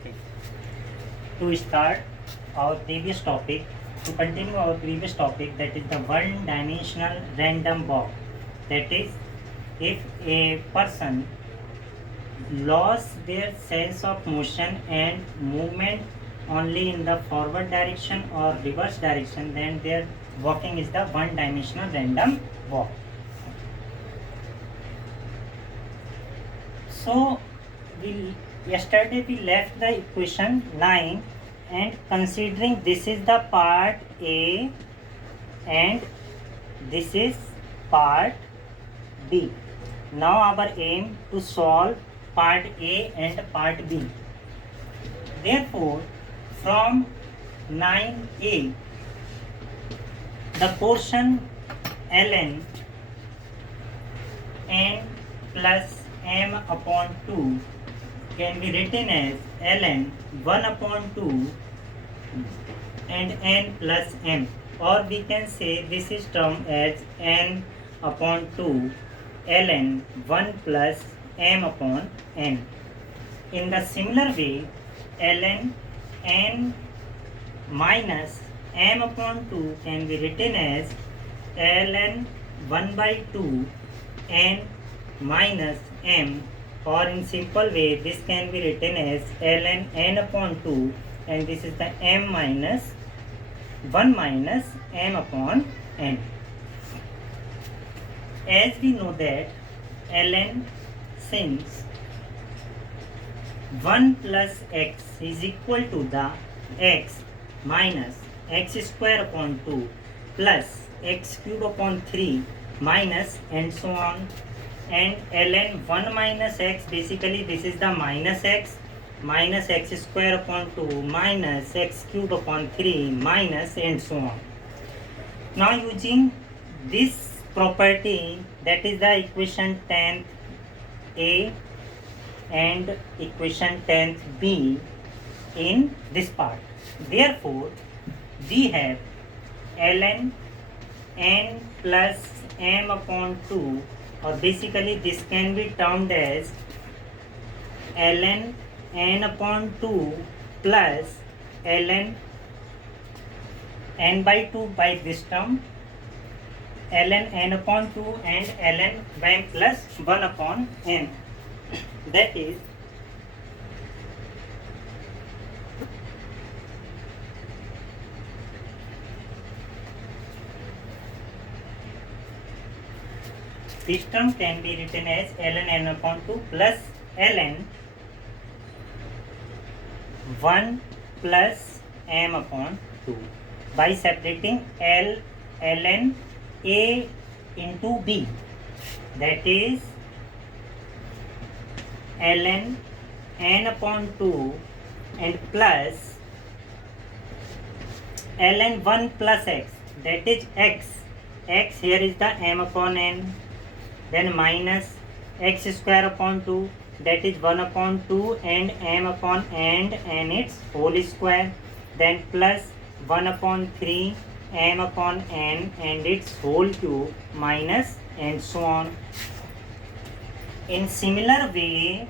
Okay. To start our previous topic, to continue our previous topic, that is the one-dimensional random walk. That is, if a person lost their sense of motion and movement only in the forward direction or reverse direction, then their walking is the one-dimensional random walk. So, yesterday we left the equation 9, and considering this is the part A and this is part B. Now our aim to solve part A and part B. Therefore, from 9A, the portion ln n plus m upon 2 can be written as ln 1 upon 2 and n plus m, or we can say this is termed as n upon 2 ln 1 plus m upon n. In the similar way, ln n minus m upon 2 can be written as ln 1 by 2 n minus m, or in simple way this can be written as ln n upon 2, and this is the m minus 1 minus m upon n. As we know that ln, since 1 plus x is equal to the x minus x square upon 2 plus x cube upon 3 minus and so on, and ln 1 minus x, basically this is the minus x square upon 2 minus x cube upon 3 minus and so on. Now using this property, that is the equation 10th A and equation 10th B in this part. Therefore, we have ln n plus m upon 2, or basically this can be termed as ln n upon 2 plus ln n by 2 by this term, ln n upon 2 and ln m plus 1 upon n. That is this term can be written as ln n upon 2 plus ln 1 plus m upon 2 by separating ln a into b, that is ln n upon 2 and plus ln 1 plus x, that is x here is the m upon n, then minus x square upon 2, that is 1 upon 2 and m upon n and its whole square, then plus 1 upon 3 m upon n and its whole cube minus and so on. In similar way,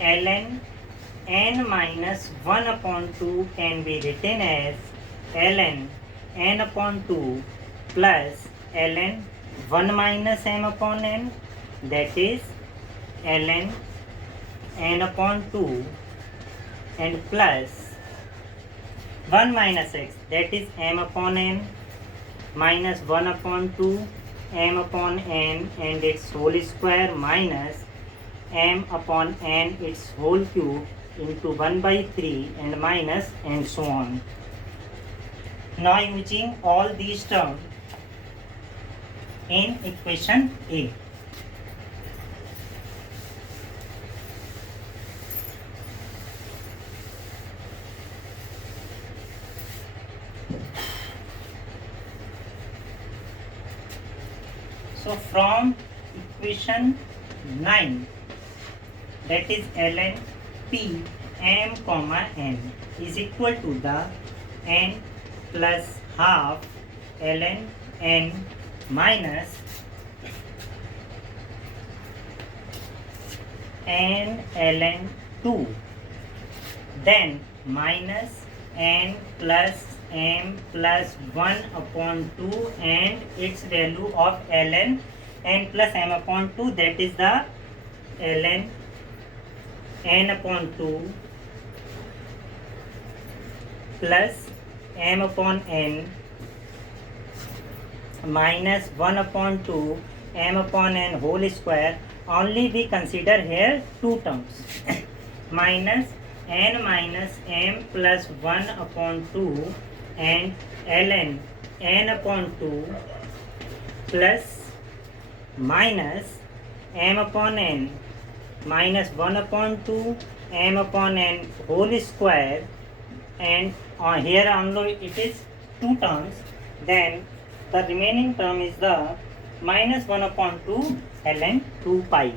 ln n minus 1 upon 2 can be written as ln n upon 2 plus ln 1 minus m upon n, that is ln n upon 2 and plus 1 minus x, that is m upon n minus 1 upon 2 m upon n and its whole square minus m upon n its whole cube into 1 by 3 and minus and so on. Now using all these terms in equation A. So from equation 9, that is ln p m comma n is equal to the n plus half ln n minus and ln 2, then minus n plus m plus 1 upon 2 and its value of ln n plus m upon 2, that is the ln n upon 2 plus m upon n minus 1 upon 2 m upon n whole square. Only we consider here two terms minus n minus m plus 1 upon 2 and ln n upon 2 plus minus m upon n minus 1 upon 2 m upon n whole square, and here only it is two terms, then the remaining term is the minus 1 upon 2 ln 2 pi.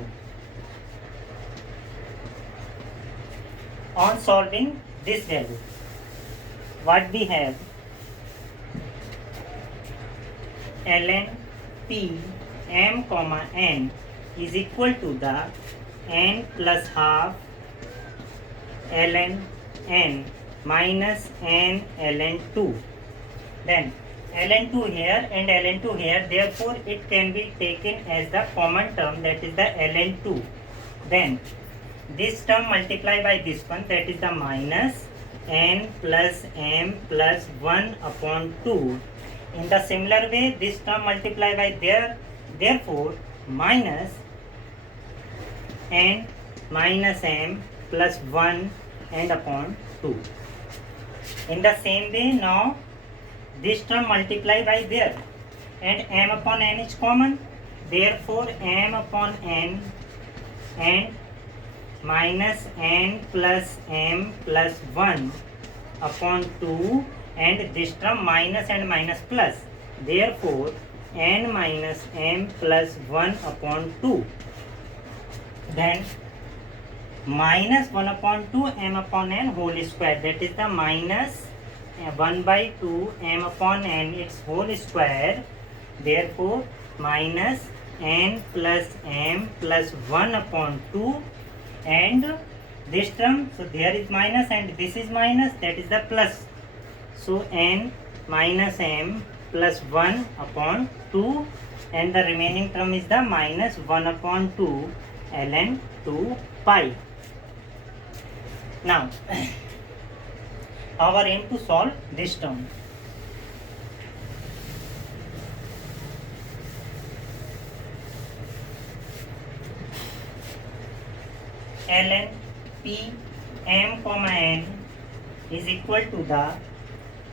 On solving this value, what we have, ln p m comma n is equal to the n plus half ln n minus n ln 2. Then ln 2 here and ln 2 here, therefore it can be taken as the common term, that is the ln 2. Then this term multiplied by this one, that is the minus n plus m plus 1 upon 2. In the similar way, this term multiplied by there, therefore minus n minus m plus 1 and upon 2. In the same way, now this term multiplied by there and m upon n is common, therefore m upon n and minus n plus m plus 1 upon 2, and this term minus and minus plus, therefore n minus m plus 1 upon 2. Then minus 1 upon 2 m upon n whole square, that is the minus 1 by 2 m upon n its whole square, therefore minus n plus m plus 1 upon 2, and this term, so there is minus and this is minus, that is the plus, so n minus m plus 1 upon 2, and the remaining term is the minus 1 upon 2 ln 2 pi. Now our aim to solve this term. Ln p m comma n is equal to the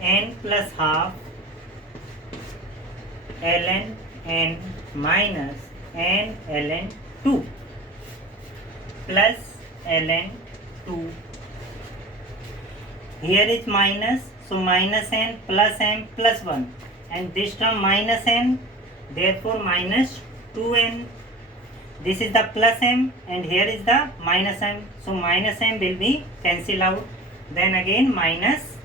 n plus half ln n minus n ln 2 plus ln 2. Here is minus, so minus n plus m plus 1, and this term minus n, therefore minus 2n. This is the plus m and here is the minus m, so minus m will be cancelled out. Then again minus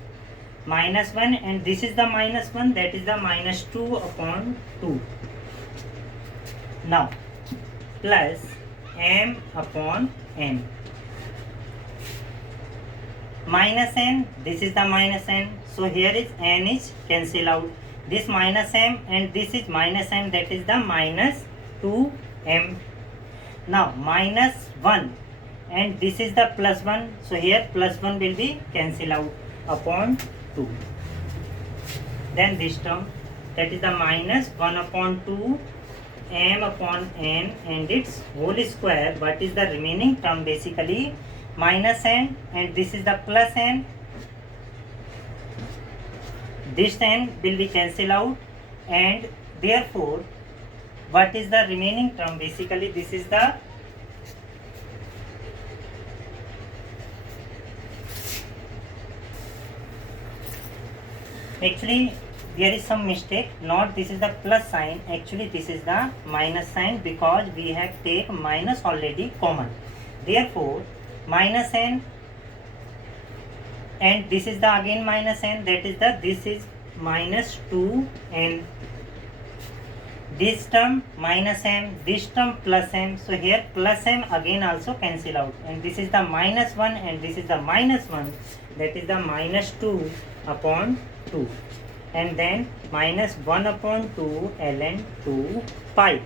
1, and this is the minus 1, that is the minus 2 upon 2. Now plus m upon n. Minus n, this is the minus n, so here is n is cancelled out. This minus m and this is minus m, that is the minus 2m. Now minus 1 and this is the plus 1, so here plus 1 will be cancelled out upon 2. Then this term, that is the minus 1 upon 2 m upon n and its whole square. What is the remaining term? Basically minus n, and this is the plus n. This n will be cancelled out, and therefore what is the remaining term? Basically this is the actually there is some mistake, not this is the plus sign, actually this is the minus sign, because we have taken minus already common. Therefore minus n and this is the again minus n, that is the, this is minus 2n. this term minus m, this term plus m, so here plus m again also cancel out, and this is the minus 1 and this is the minus 1, that is the minus 2 upon 2, and then minus 1 upon 2 ln 2 pi.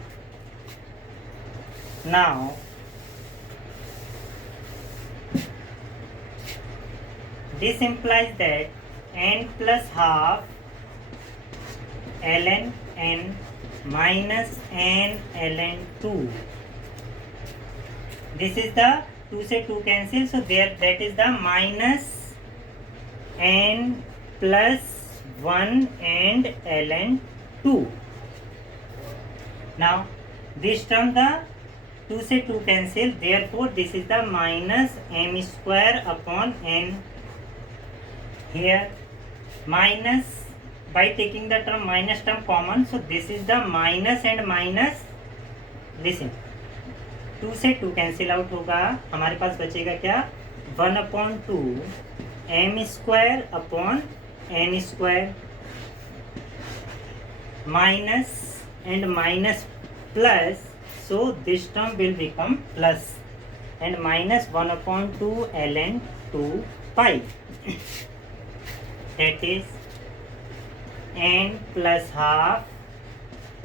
Now this implies that n plus half ln n minus n ln 2. This is the 2 से 2 cancel, so there that is the minus n plus 1 and ln 2. Now this term the 2 से 2 cancel, therefore this is the minus m square upon n. Here minus, by taking the term minus term common, so this is the minus and minus, listen 2 से 2 cancel out होगा, हमारे पास बचेगा क्या 1 upon 2 m square upon n square, minus and minus plus, so this term will become plus, and minus 1 upon 2 ln 2 pi, that is n plus half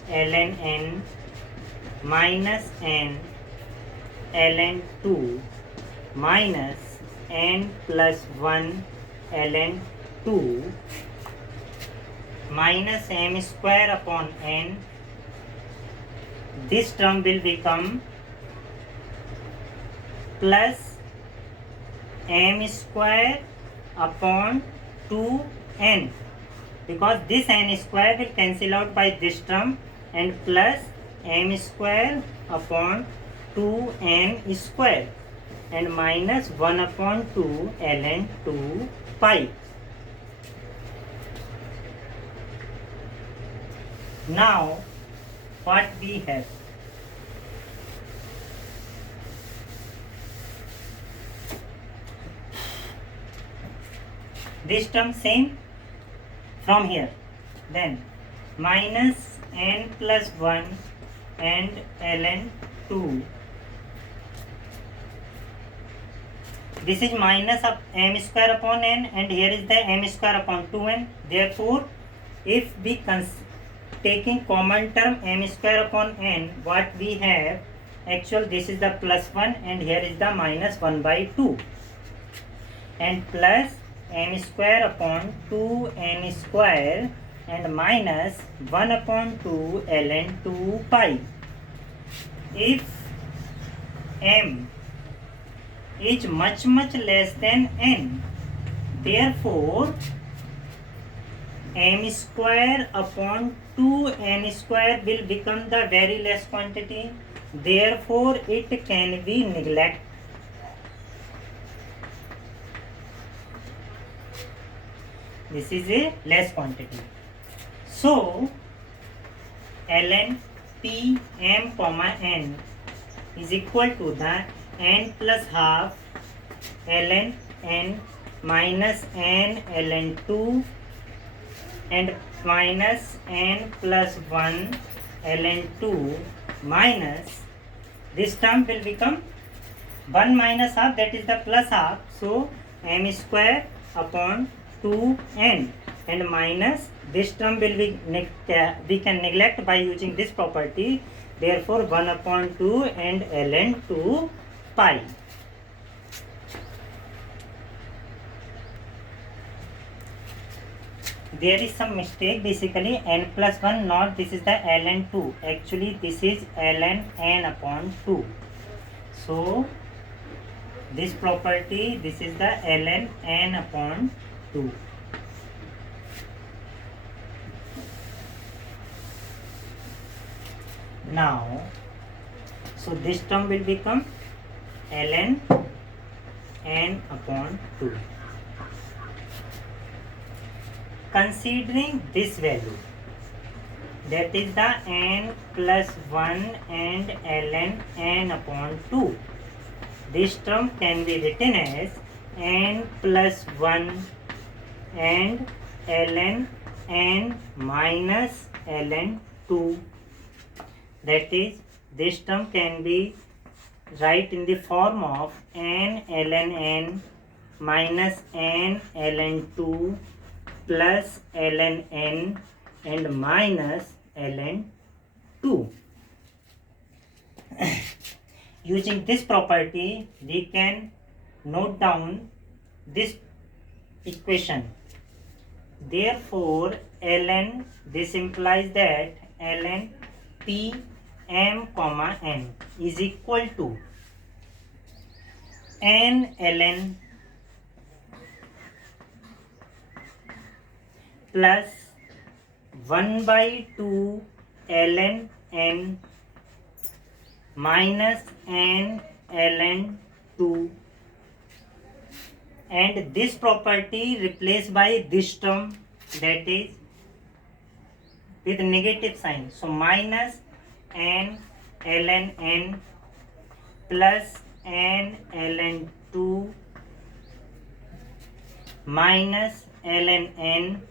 ln n minus n ln 2 minus n plus 1 ln 2 minus m square upon n. This term will become plus m square upon 2n, because this n square will cancel out by this term, and plus m square upon 2n square, and minus 1 upon 2 ln 2 pi. Now what we have? This term same from here, then minus n plus 1 and ln 2. This is minus of m square upon n, and here is the m square upon 2n. Therefore, if we taking common term m square upon n, what we have, actual this is the plus 1 and here is the minus 1 by 2, and plus m square upon 2n square and minus 1 upon 2 ln 2 pi. If m is much less than n, therefore m square upon 2n square will become the very less quantity, therefore it can be neglected. This is a less quantity. So ln p m comma n is equal to the n plus half ln n minus n ln 2 and minus n plus 1 ln 2 minus, this term will become 1 minus half, that is the plus half, so m square upon 2n, and minus this term will be we can neglect by using this property, therefore 1 upon 2 and ln 2 pi. There is some mistake, basically n plus 1, not this is the ln 2, actually this is ln n upon 2. So this property, this is the ln n upon 2. Now, so this term will become ln n upon 2. Considering this value, that is the n plus 1 and ln n upon 2, this term can be written as n plus 1 and ln n minus ln 2. That is, this term can be write in the form of n ln n minus n ln 2 plus ln n and minus ln 2. Using this property, we can note down this equation. Therefore, ln, this implies that ln p m comma n is equal to n ln plus 1 by 2 ln n minus n ln 2, and this property replaced by this term, that is with negative sign. So minus n ln n plus n ln 2 minus ln n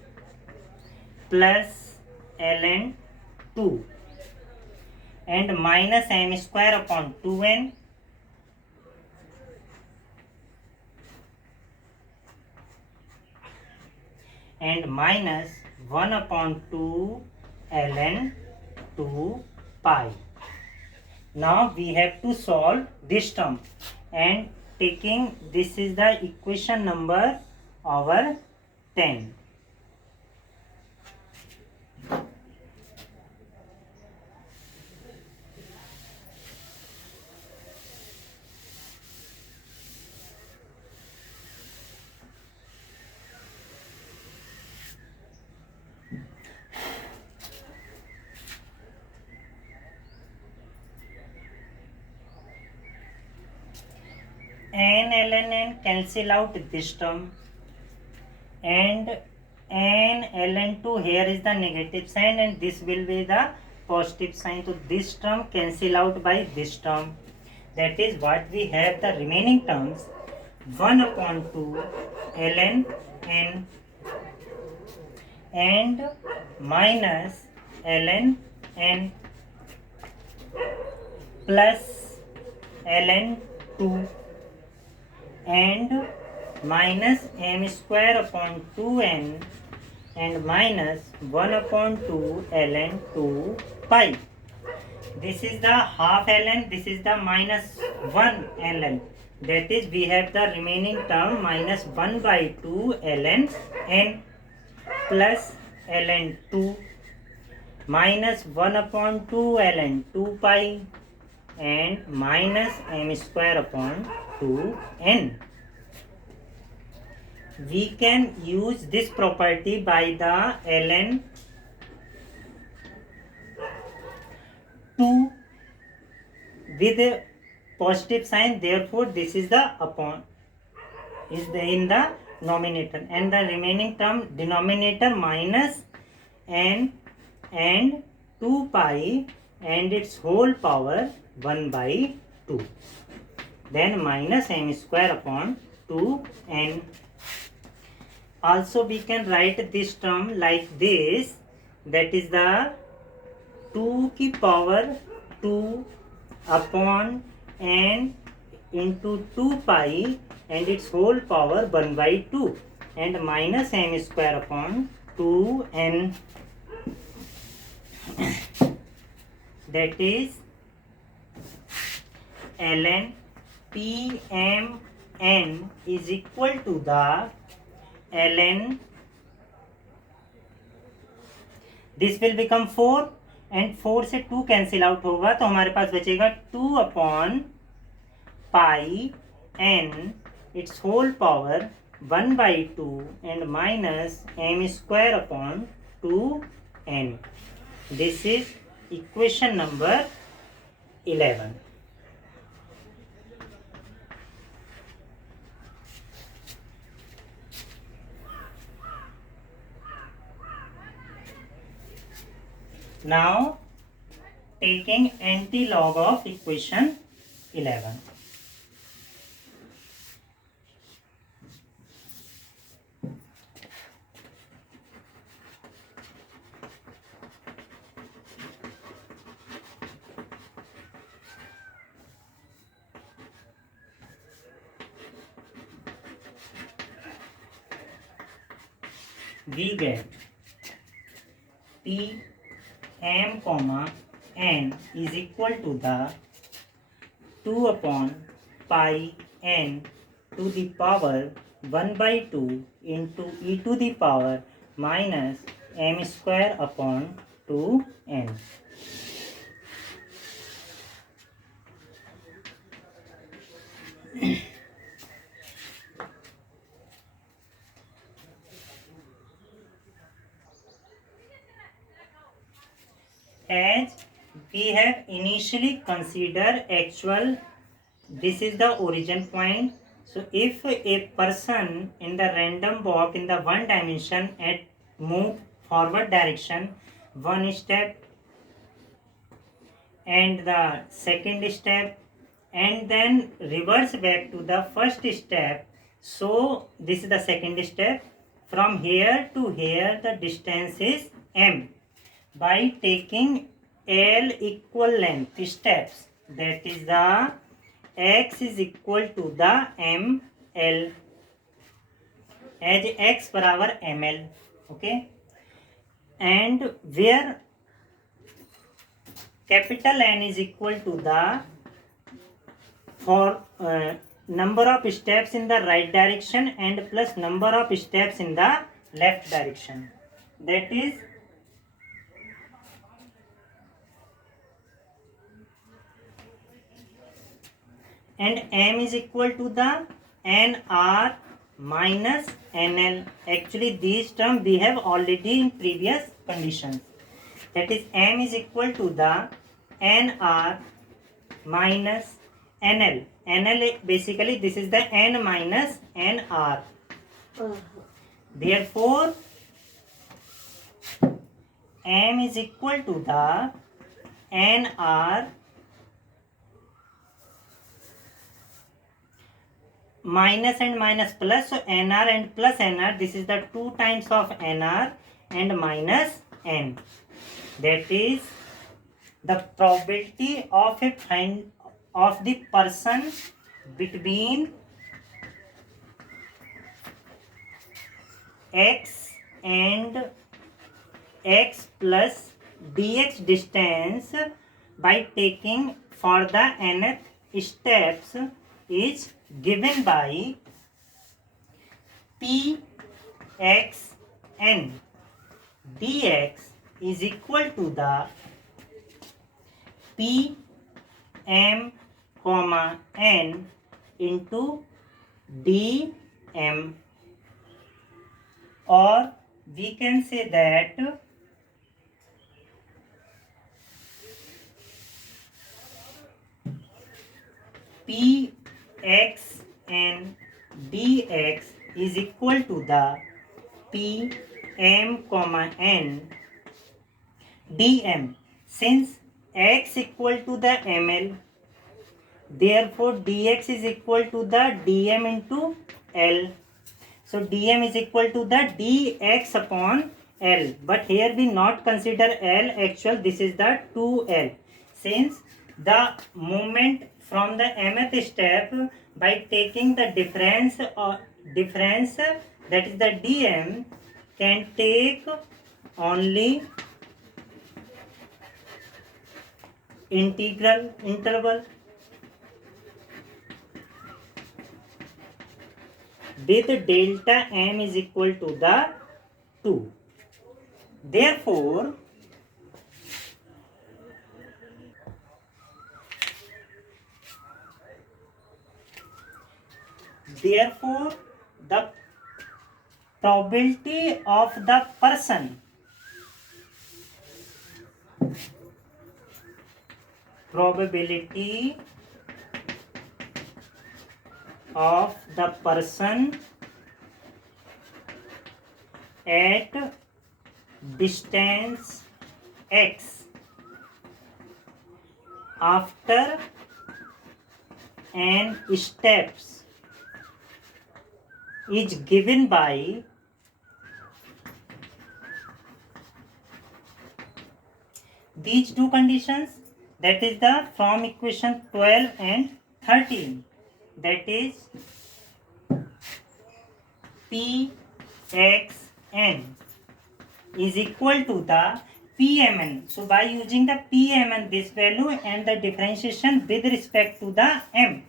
plus ln 2 and minus m square upon 2n and minus 1 upon 2 ln 2 pi. Now we have to solve this term, and taking this is the equation number our 10. N ln n cancel out this term, and n ln 2 here is the negative sign and this will be the positive sign. So this term cancel out by this term. That is what we have the remaining terms 1 upon 2 ln n and minus ln n plus ln 2 and minus m square upon 2n and minus 1 upon 2 ln 2 pi. This is the half ln, this is the minus 1 ln. That is, we have the remaining term minus 1 by 2 ln n plus ln 2 minus 1 upon 2 ln 2 pi and minus m square upon 2n. We can use this property by the ln 2 with a positive sign. Therefore, this is the upon is the in the numerator, and the remaining term denominator minus n and 2 pi and its whole power 1 by 2. Then minus m square upon 2n. Also we can write this term like this, that is the 2 की power 2 upon n into 2 pi and its whole power 1 by 2 and minus m square upon 2n. That is ln pmn is equal to the ln, this will become 4 and 4 से 2 cancel out होगा तो हमारे पास बचेगा 2 upon pi n its whole power 1 by 2 and minus m square upon 2n. This is equation number 11. Now taking anti-log of equation 11. we get P m comma n is equal to the 2 upon pi n to the power 1 by 2 into e to the power minus m square upon 2n. As we have initially considered actual, this is the origin point. So if a person in the random walk in the one dimension at move forward direction one step and the second step and then reverse back to the first step, so this is the second step. From here to here the distance is m. By taking L equal length steps, that is the x is equal to the ml, as x बराबर ml, okay, and where capital N is equal to the for number of steps in the right direction and plus number of steps in the left direction, that is and m is equal to the nr minus nl. Actually these terms we have already in previous conditions, that is m is equal to the nr minus nl. nl basically this is the n minus nr. Therefore m is equal to the nr minus and minus plus, so nr and plus nr, this is the 2 times of nr and minus n, that is the probability of a find of the person between x and x plus dx distance by taking for the nth steps is given by p x n dx is equal to the p m comma n into d m, or we can say that p x n dx is equal to the p m comma n dm. Since x equal to the ml, therefore dx is equal to the dm into l. So dm is equal to the dx upon l, but here we not consider l actual, this is the 2l, since the moment from the mth step by taking the difference that is the dm can take only integral interval with delta m is equal to the 2. Therefore the probability of the person at distance x after n steps is given by these two conditions, that is the from equation 12 and 13, that is p x n is equal to the Pmn. So by using the Pmn this value and the differentiation with respect to the m,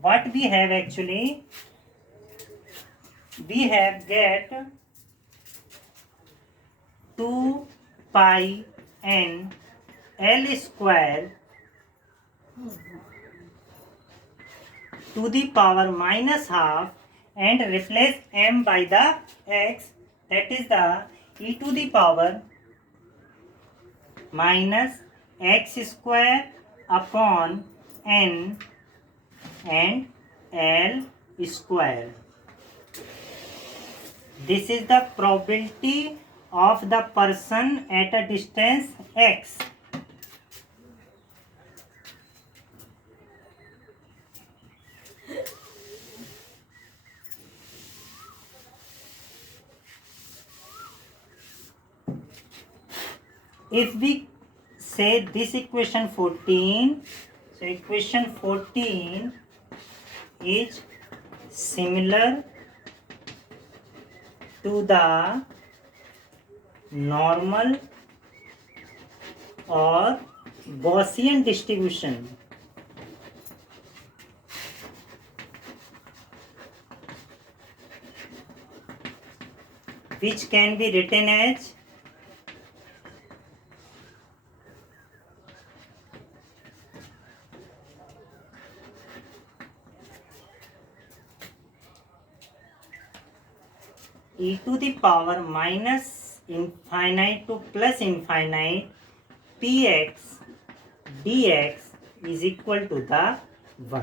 what we have actually, we have get 2 pi n L square to the power minus half and replace m by the x, that is the e to the power minus x square upon n and L square. This is the probability of the person at a distance x. If we say this equation 14, so equation 14 is similar to the normal or Gaussian distribution. Which can be written as e to the power minus infinite to plus infinite px dx is equal to the 1.